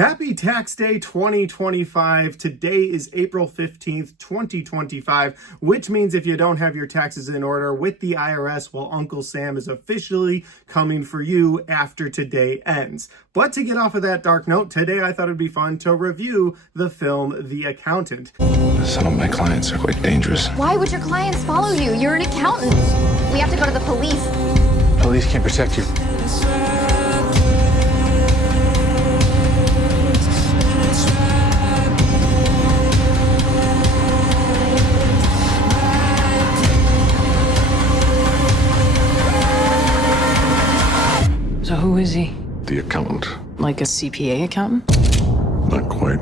Happy Tax Day 2025. Today is April 15th, 2025, which means if you don't have your taxes in order with the IRS, well, Uncle Sam is officially coming for you after today ends. But to get off of that dark note, today I thought it'd be fun to review the film The Accountant. Some of my clients are quite dangerous. Why would your clients follow you? You're an accountant. We have to go to the police. Police can't protect you. So who is he? The accountant. Like a CPA accountant? Not quite.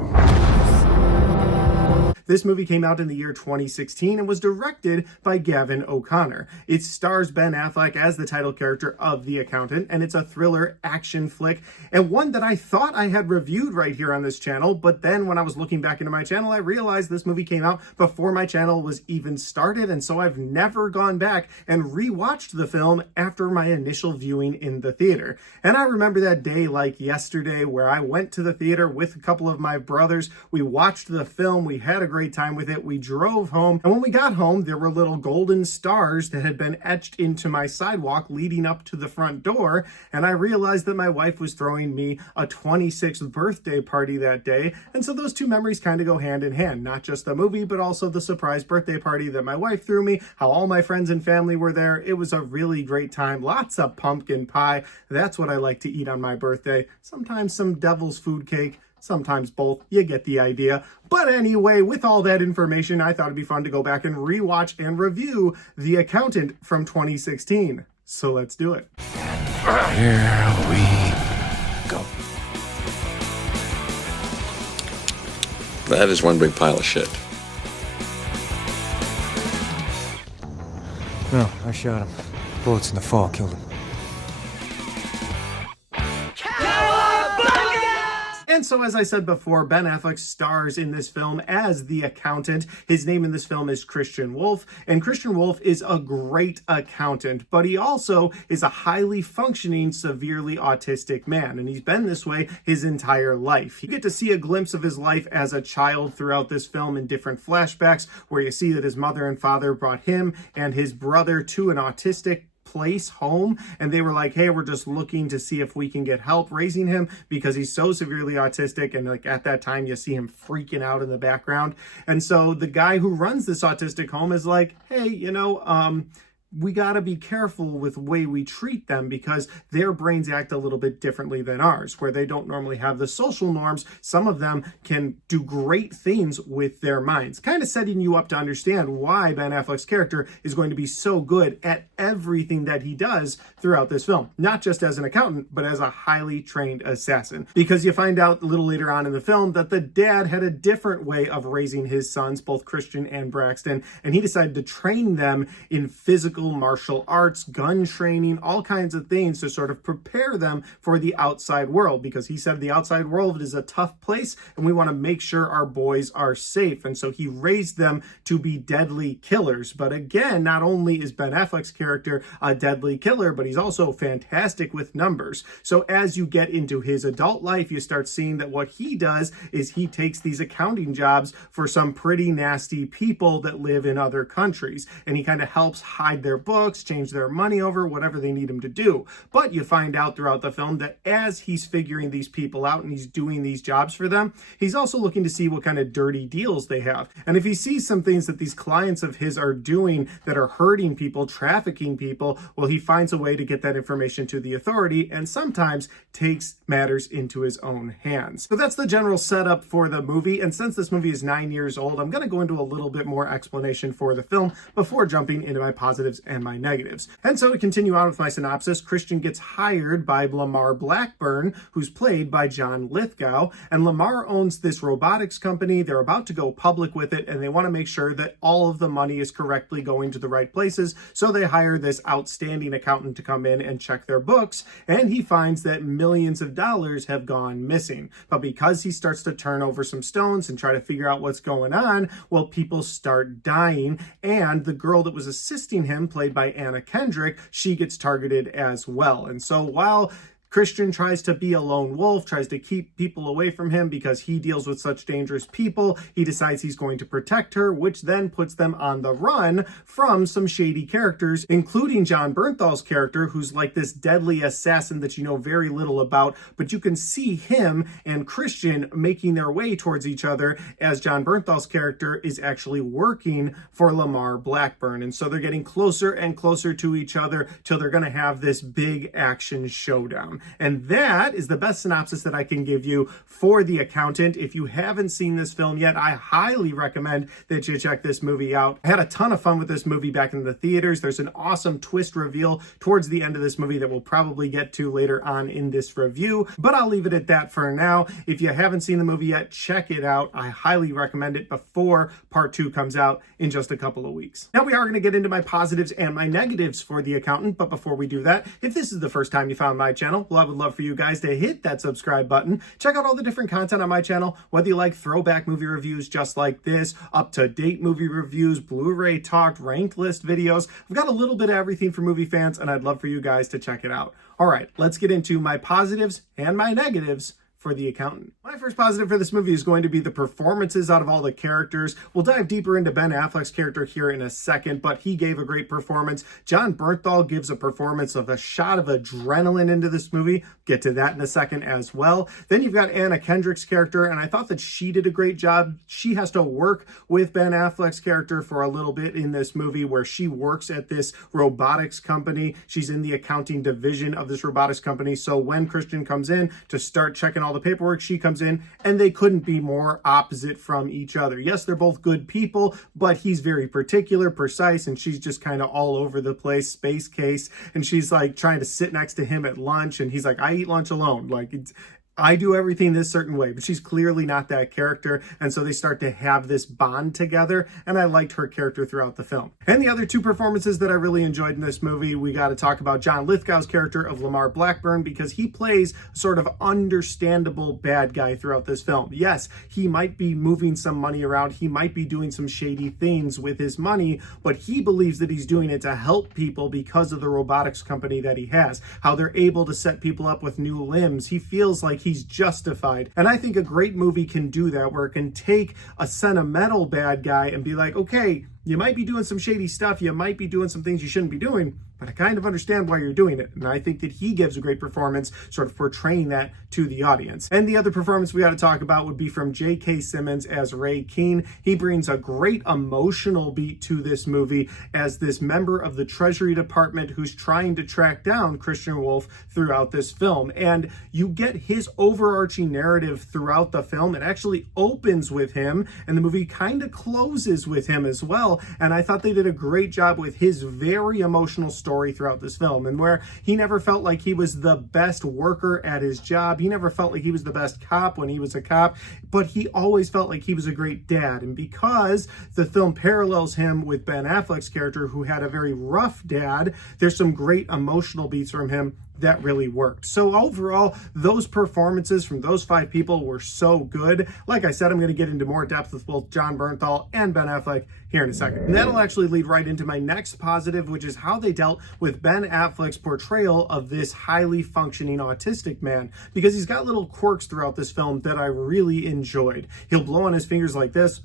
This movie came out in the year 2016 and was directed by Gavin O'Connor. It stars Ben Affleck as the title character of The Accountant, and it's a thriller action flick, and one that I thought I had reviewed right here on this channel, but then when I was looking back into my channel, I realized this movie came out before my channel was even started, and so I've never gone back and rewatched the film after my initial viewing in the theater. And I remember that day like yesterday where I went to the theater with a couple of my brothers. We watched the film, we had a great time with it. We drove home, and when we got home, there were little golden stars that had been etched into my sidewalk leading up to the front door, and I realized that my wife was throwing me a 26th birthday party that day, and so those two memories kind of go hand in hand. Not just the movie, but also the surprise birthday party that my wife threw me, how all my friends and family were there. It was a really great time. Lots of pumpkin pie. That's what I like to eat on my birthday. Sometimes some devil's food cake. Sometimes both. You get the idea. But anyway, with all that information, I thought it'd be fun to go back and rewatch and review The Accountant from 2016. So let's do it. Here we go. That is one big pile of shit. No, I shot him. Bullets in the fall killed him. And so, as I said before, Ben Affleck stars in this film as the accountant. His name in this film is Christian Wolff, and Christian Wolff is a great accountant, but he also is a highly functioning, severely autistic man, and he's been this way his entire life. You get to see a glimpse of his life as a child throughout this film in different flashbacks, where you see that his mother and father brought him and his brother to an autistic home, and they were like, hey, we're just looking to see if we can get help raising him because he's so severely autistic. And like at that time you see him freaking out in the background, and so the guy who runs this autistic home is like, hey, we got to be careful with the way we treat them because their brains act a little bit differently than ours, where they don't normally have the social norms. Some of them can do great things with their minds, kind of setting you up to understand why Ben Affleck's character is going to be so good at everything that he does throughout this film, not just as an accountant, but as a highly trained assassin. Because you find out a little later on in the film that the dad had a different way of raising his sons, both Christian and Braxton, and he decided to train them in physical martial arts, gun training, all kinds of things to sort of prepare them for the outside world, because he said the outside world is a tough place and we want to make sure our boys are safe. And so he raised them to be deadly killers. But again, not only is Ben Affleck's character a deadly killer, but he's also fantastic with numbers. So as you get into his adult life, you start seeing that what he does is he takes these accounting jobs for some pretty nasty people that live in other countries, and he kind of helps hide their books, change their money over, whatever they need him to do. But you find out throughout the film that as he's figuring these people out and he's doing these jobs for them, he's also looking to see what kind of dirty deals they have. And if he sees some things that these clients of his are doing that are hurting people, trafficking people, well, he finds a way to get that information to the authority and sometimes takes matters into his own hands. So that's the general setup for the movie. And since this movie is 9 years old, I'm going to go into a little bit more explanation for the film before jumping into my positives and my negatives. And so to continue on with my synopsis, Christian gets hired by Lamar Blackburn, who's played by John Lithgow, and Lamar owns this robotics company. They're about to go public with it, and they want to make sure that all of the money is correctly going to the right places, so they hire this outstanding accountant to come in and check their books, and he finds that millions of dollars have gone missing. But because he starts to turn over some stones and try to figure out what's going on, well, people start dying, and the girl that was assisting him, played by Anna Kendrick, she gets targeted as well. And so while Christian tries to be a lone wolf, tries to keep people away from him because he deals with such dangerous people. He decides he's going to protect her, which then puts them on the run from some shady characters, including John Bernthal's character, who's like this deadly assassin that you know very little about, but you can see him and Christian making their way towards each other as John Bernthal's character is actually working for Lamar Blackburn. And so they're getting closer and closer to each other till they're going to have this big action showdown. And that is the best synopsis that I can give you for The Accountant. If you haven't seen this film yet, I highly recommend that you check this movie out. I had a ton of fun with this movie back in the theaters. There's an awesome twist reveal towards the end of this movie that we'll probably get to later on in this review, but I'll leave it at that for now. If you haven't seen the movie yet, check it out. I highly recommend it before part 2 comes out in just a couple of weeks. Now we are going to get into my positives and my negatives for The Accountant, but before we do that, if this is the first time you found my channel, well, I would love for you guys to hit that subscribe button. Check out all the different content on my channel, whether you like throwback movie reviews just like this, up-to-date movie reviews, Blu-ray talk, ranked list videos. I've got a little bit of everything for movie fans, and I'd love for you guys to check it out. All right, let's get into my positives and my negatives for The Accountant. My first positive for this movie is going to be the performances out of all the characters. We'll dive deeper into Ben Affleck's character here in a second, but he gave a great performance. John Bernthal gives a performance of a shot of adrenaline into this movie. Get to that in a second as well. Then you've got Anna Kendrick's character, and I thought that she did a great job. She has to work with Ben Affleck's character for a little bit in this movie where she works at this robotics company. She's in the accounting division of this robotics company. So when Christian comes in to start checking all the paperwork, she comes in, and they couldn't be more opposite from each other. Yes, they're both good people, but he's very particular, precise, and she's just kind of all over the place, space case, and she's like trying to sit next to him at lunch, and he's like, I eat lunch alone. Like, I do everything this certain way, but she's clearly not that character. And so they start to have this bond together. And I liked her character throughout the film. And the other two performances that I really enjoyed in this movie, we got to talk about John Lithgow's character of Lamar Blackburn, because he plays sort of understandable bad guy throughout this film. Yes, he might be moving some money around. He might be doing some shady things with his money, but he believes that he's doing it to help people because of the robotics company that he has, how they're able to set people up with new limbs. He feels like he's justified. And I think a great movie can do that, where it can take a sentimental bad guy and be like, okay, you might be doing some shady stuff, you might be doing some things you shouldn't be doing, but I kind of understand why you're doing it. And I think that he gives a great performance sort of portraying that to the audience. And the other performance we got to talk about would be from J.K. Simmons as Ray Keene. He brings a great emotional beat to this movie as this member of the Treasury Department who's trying to track down Christian Wolf throughout this film. And you get his overarching narrative throughout the film. It actually opens with him, and the movie kind of closes with him as well. And I thought they did a great job with his very emotional story throughout this film, and where he never felt like he was the best worker at his job. He never felt like he was the best cop when he was a cop, but he always felt like he was a great dad. And because the film parallels him with Ben Affleck's character, who had a very rough dad, there's some great emotional beats from him that really worked. So overall, those performances from those 5 people were so good. Like I said, I'm going to get into more depth with both John Bernthal and Ben Affleck here in a second. And that'll actually lead right into my next positive, which is how they dealt with Ben Affleck's portrayal of this highly functioning autistic man, because he's got little quirks throughout this film that I really enjoyed. He'll blow on his fingers like this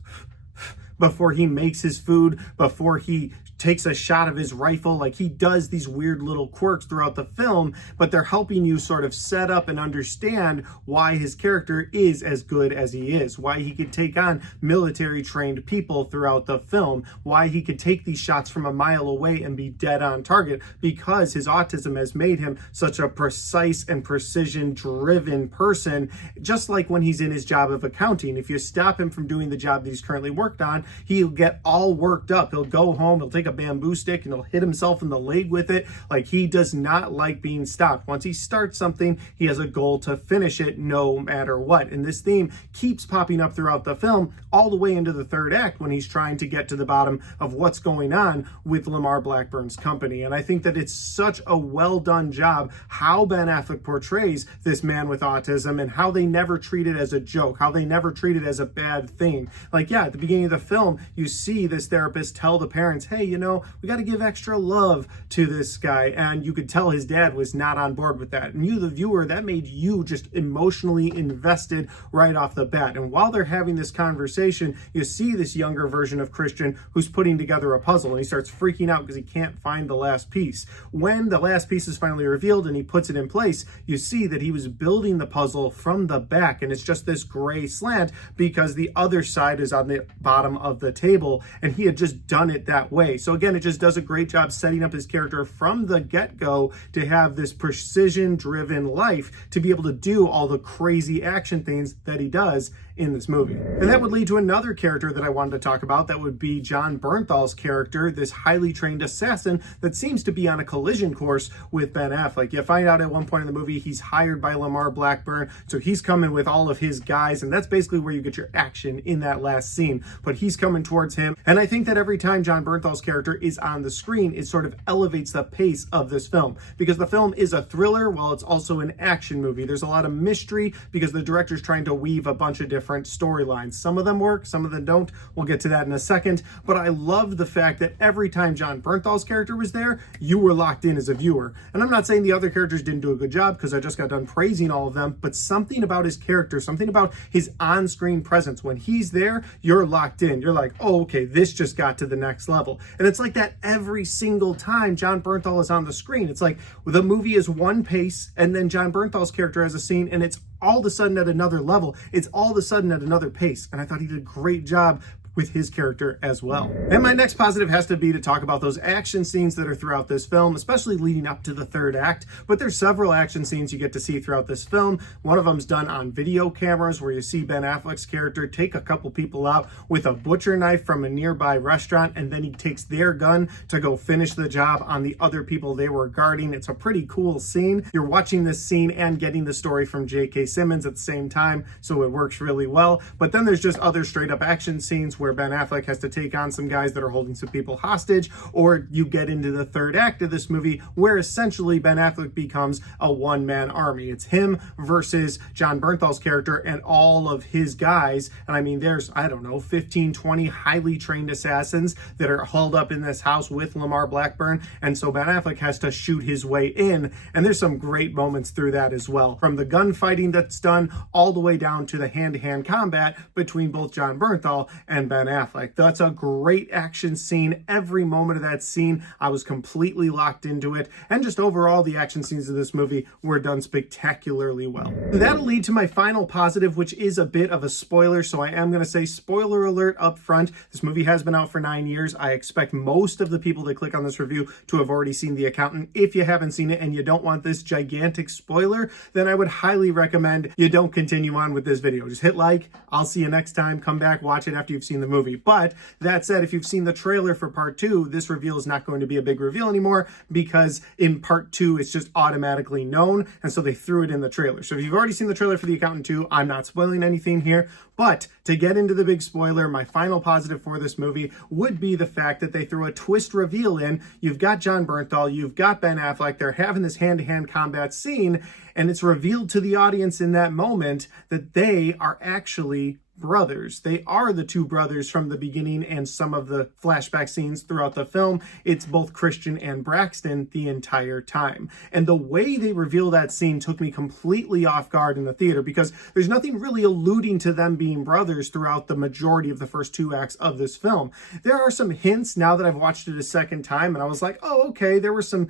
before he makes his food, before he takes a shot of his rifle. Like, he does these weird little quirks throughout the film, but they're helping you sort of set up and understand why his character is as good as he is, why he could take on military trained people throughout the film, why he could take these shots from a mile away and be dead on target, because his autism has made him such a precise and precision driven person. Just like when he's in his job of accounting, if you stop him from doing the job that he's currently worked on, he'll get all worked up. He'll go home, he'll take a bamboo stick and he'll hit himself in the leg with it. Like, he does not like being stopped. Once he starts something, he has a goal to finish it no matter what. And this theme keeps popping up throughout the film, all the way into the third act, when he's trying to get to the bottom of what's going on with Lamar Blackburn's company. And I think that it's such a well done job how Ben Affleck portrays this man with autism, and how they never treat it as a joke, how they never treat it as a bad thing. Like, yeah, at the beginning of the film, you see this therapist tell the parents, hey, know, we got to give extra love to this guy. And you could tell his dad was not on board with that. And you, the viewer, that made you just emotionally invested right off the bat. And while they're having this conversation, you see this younger version of Christian who's putting together a puzzle, and he starts freaking out because he can't find the last piece. When the last piece is finally revealed and he puts it in place, you see that he was building the puzzle from the back, and it's just this gray slant because the other side is on the bottom of the table, and he had just done it that way. So again, it just does a great job setting up his character from the get-go to have this precision-driven life to be able to do all the crazy action things that he does in this movie. And that would lead to another character that I wanted to talk about. That would be Jon Bernthal's character, this highly trained assassin that seems to be on a collision course with Ben Affleck. You find out at one point in the movie he's hired by Lamar Blackburn, so he's coming with all of his guys, and that's basically where you get your action in that last scene. But he's coming towards him, and I think that every time Jon Bernthal's character is on the screen, it sort of elevates the pace of this film, because the film is a thriller while it's also an action movie. There's a lot of mystery because the director's trying to weave a bunch of different storylines. Some of them work, some of them don't. We'll get to that in a second. But I love the fact that every time Jon Bernthal's character was there, you were locked in as a viewer. And I'm not saying the other characters didn't do a good job, because I just got done praising all of them, but something about his character, something about his on-screen presence, when he's there, you're locked in. You're like, oh, okay, this just got to the next level. And it's like that every single time Jon Bernthal is on the screen. It's like the movie is one pace, and then Jon Bernthal's character has a scene, and it's all of a sudden at another level. It's all of a sudden at another pace. And I thought he did a great job with his character as well. And my next positive has to be to talk about those action scenes that are throughout this film, especially leading up to the third act. But there's several action scenes you get to see throughout this film. One of them's done on video cameras, where you see Ben Affleck's character take a couple people out with a butcher knife from a nearby restaurant, and then he takes their gun to go finish the job on the other people they were guarding. It's a pretty cool scene. You're watching this scene and getting the story from J.K. Simmons at the same time, so it works really well. But then there's just other straight up action scenes where Ben Affleck has to take on some guys that are holding some people hostage, or you get into the third act of this movie where essentially Ben Affleck becomes a one-man army. It's him versus Jon Bernthal's character and all of his guys. And I mean, there's, I don't know, 15, 20 highly trained assassins that are hauled up in this house with Lamar Blackburn. And so Ben Affleck has to shoot his way in. And there's some great moments through that as well. From the gunfighting that's done all the way down to the hand-to-hand combat between both Jon Bernthal and Ben Affleck. That's a great action scene. Every moment of that scene, I was completely locked into it. And just overall, the action scenes of this movie were done spectacularly well. That'll lead to my final positive, which is a bit of a spoiler. So I am going to say spoiler alert up front. This movie has been out for 9 years. I expect most of the people that click on this review to have already seen The Accountant. If you haven't seen it and you don't want this gigantic spoiler, then I would highly recommend you don't continue on with this video. Just hit like. I'll see you next time. Come back, watch it after you've seen the movie. But that said, if you've seen the trailer for part 2, this reveal is not going to be a big reveal anymore, because in part 2, it's just automatically known. And so they threw it in the trailer. So if you've already seen the trailer for The Accountant 2, I'm not spoiling anything here. But to get into the big spoiler, my final positive for this movie would be the fact that they threw a twist reveal in. You've got Jon Bernthal, you've got Ben Affleck, they're having this hand-to-hand combat scene, and it's revealed to the audience in that moment that they are actually brothers. They are the two brothers from the beginning and some of the flashback scenes throughout the film. It's both Christian and Braxton the entire time. And the way they reveal that scene took me completely off guard in the theater, because there's nothing really alluding to them being brothers throughout the majority of the first 2 acts of this film. There are some hints now that I've watched it a second time, and I was like, oh, okay, there were some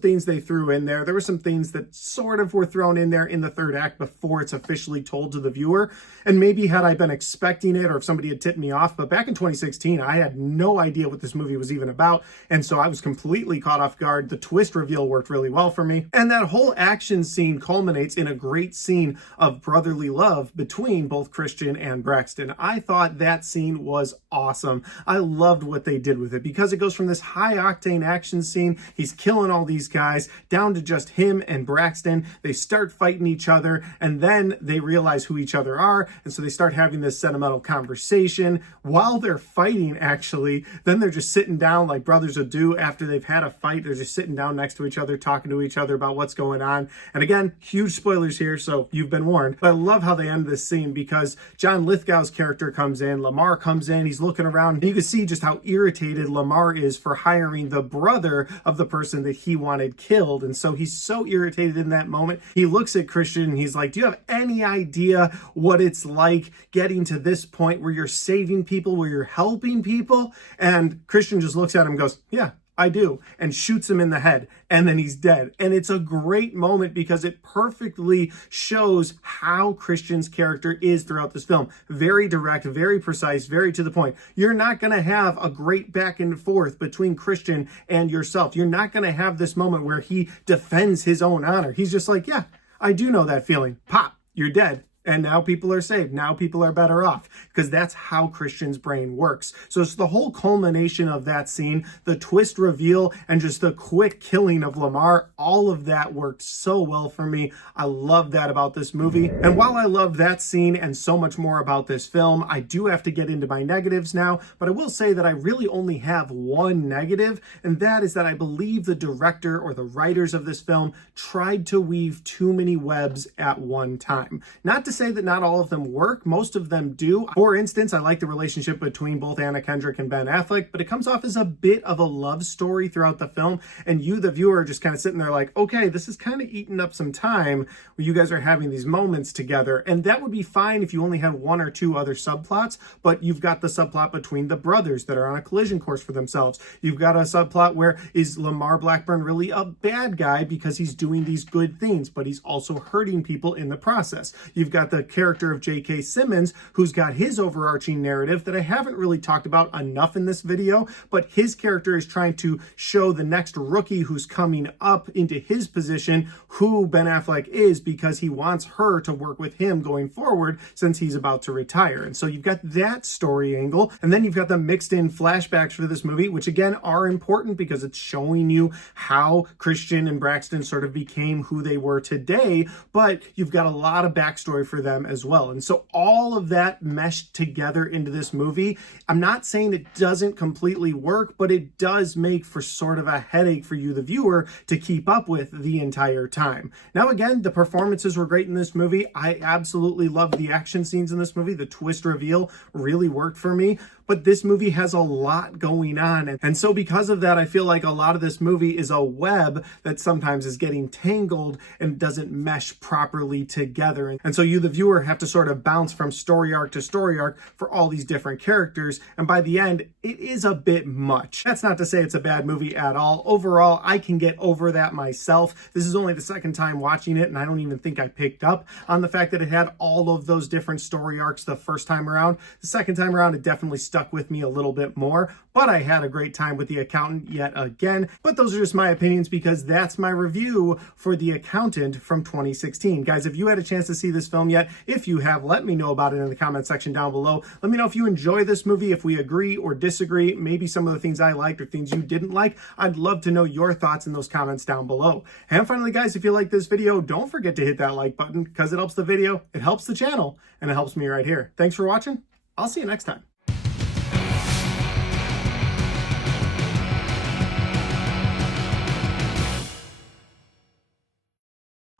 things they threw in there. There were some things that sort of were thrown in there in the third act before it's officially told to the viewer. And maybe had I been expecting it, or if somebody had tipped me off, but back in 2016, I had no idea what this movie was even about, and so I was completely caught off guard. The twist reveal worked really well for me, and that whole action scene culminates in a great scene of brotherly love between both Christian and Braxton. I thought that scene was awesome. I loved what they did with it, because it goes from this high-octane action scene, he's killing all these guys, down to just him and Braxton. They start fighting each other, and then they realize who each other are, and so they start having this sentimental conversation while they're fighting, actually. Then they're just sitting down like brothers would do after they've had a fight. They're just sitting down next to each other, talking to each other about what's going on. And again, huge spoilers here, so you've been warned. But I love how they end this scene because John Lithgow's character comes in, Lamar comes in, he's looking around, and you can see just how irritated Lamar is for hiring the brother of the person that he wanted killed. And so he's so irritated in that moment. He looks at Christian and he's like, do you have any idea what it's like getting to this point where you're saving people, where you're helping people? And Christian just looks at him and goes, yeah, I do, and shoots him in the head, and then he's dead. And it's a great moment because it perfectly shows how Christian's character is throughout this film. Very direct, very precise, very to the point. You're not going to have a great back and forth between Christian and yourself. You're not going to have this moment where he defends his own honor. He's just like, yeah, I do know that feeling. Pop, you're dead. And now people are saved. Now people are better off, because that's how Christian's brain works. So it's the whole culmination of that scene, the twist reveal, and just the quick killing of Lamar. All of that worked so well for me. I love that about this movie. And while I love that scene and so much more about this film, I do have to get into my negatives now. But I will say that I really only have one negative, and that is that I believe the director or the writers of this film tried to weave too many webs at one time. Not to say that not all of them work. Most of them do. For instance, I like the relationship between both Anna Kendrick and Ben Affleck, but it comes off as a bit of a love story throughout the film, and you, the viewer, are just kind of sitting there like, okay, this is kind of eating up some time where you guys are having these moments together. And that would be fine if you only had one or two other subplots, but you've got the subplot between the brothers that are on a collision course for themselves. You've got a subplot where is Lamar Blackburn really a bad guy because he's doing these good things, but he's also hurting people in the process. You've got the character of J.K. Simmons, who's got his overarching narrative that I haven't really talked about enough in this video, but his character is trying to show the next rookie who's coming up into his position who Ben Affleck is, because he wants her to work with him going forward since he's about to retire. And so you've got that story angle, and then you've got the mixed in flashbacks for this movie, which again are important because it's showing you how Christian and Braxton sort of became who they were today, but you've got a lot of backstory for them as well. And so all of that meshed together into this movie. I'm not saying it doesn't completely work, but it does make for sort of a headache for you, the viewer, to keep up with the entire time. Now, again, the performances were great in this movie. I absolutely loved the action scenes in this movie. The twist reveal really worked for me. But this movie has a lot going on. And so because of that, I feel like a lot of this movie is a web that sometimes is getting tangled and doesn't mesh properly together. And so you, the viewer, have to sort of bounce from story arc to story arc for all these different characters. And by the end, it is a bit much. That's not to say it's a bad movie at all. Overall, I can get over that myself. This is only the second time watching it, and I don't even think I picked up on the fact that it had all of those different story arcs the first time around. The second time around, it definitely stuck with me a little bit more, but I had a great time with The Accountant yet again. But those are just my opinions because that's my review for The Accountant from 2016. Guys, if you had a chance to see this film yet, if you have, let me know about it in the comment section down below. Let me know if you enjoy this movie, if we agree or disagree, maybe some of the things I liked or things you didn't like. I'd love to know your thoughts in those comments down below. And finally, guys, if you like this video, don't forget to hit that like button because it helps the video, it helps the channel, and it helps me right here. Thanks for watching. I'll see you next time.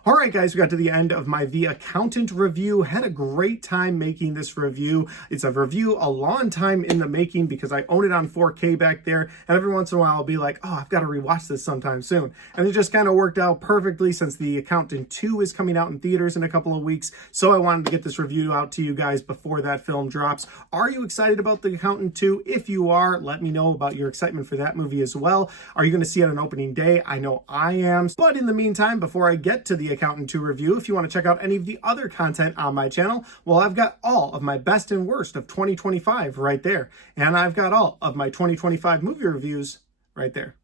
All right, guys, we got to the end of my The Accountant review. Had a great time making this review. It's a review a long time in the making because I own it on 4K back there. And every once in a while, I'll be like, oh, I've got to rewatch this sometime soon. And it just kind of worked out perfectly since The Accountant 2 is coming out in theaters in a couple of weeks. So I wanted to get this review out to you guys before that film drops. Are you excited about The Accountant 2? If you are, let me know about your excitement for that movie as well. Are you going to see it on opening day? I know I am. But in the meantime, before I get to The Accountant 2 review, if you want to check out any of the other content on my channel, well, I've got all of my best and worst of 2025 right there. And I've got all of my 2025 movie reviews right there.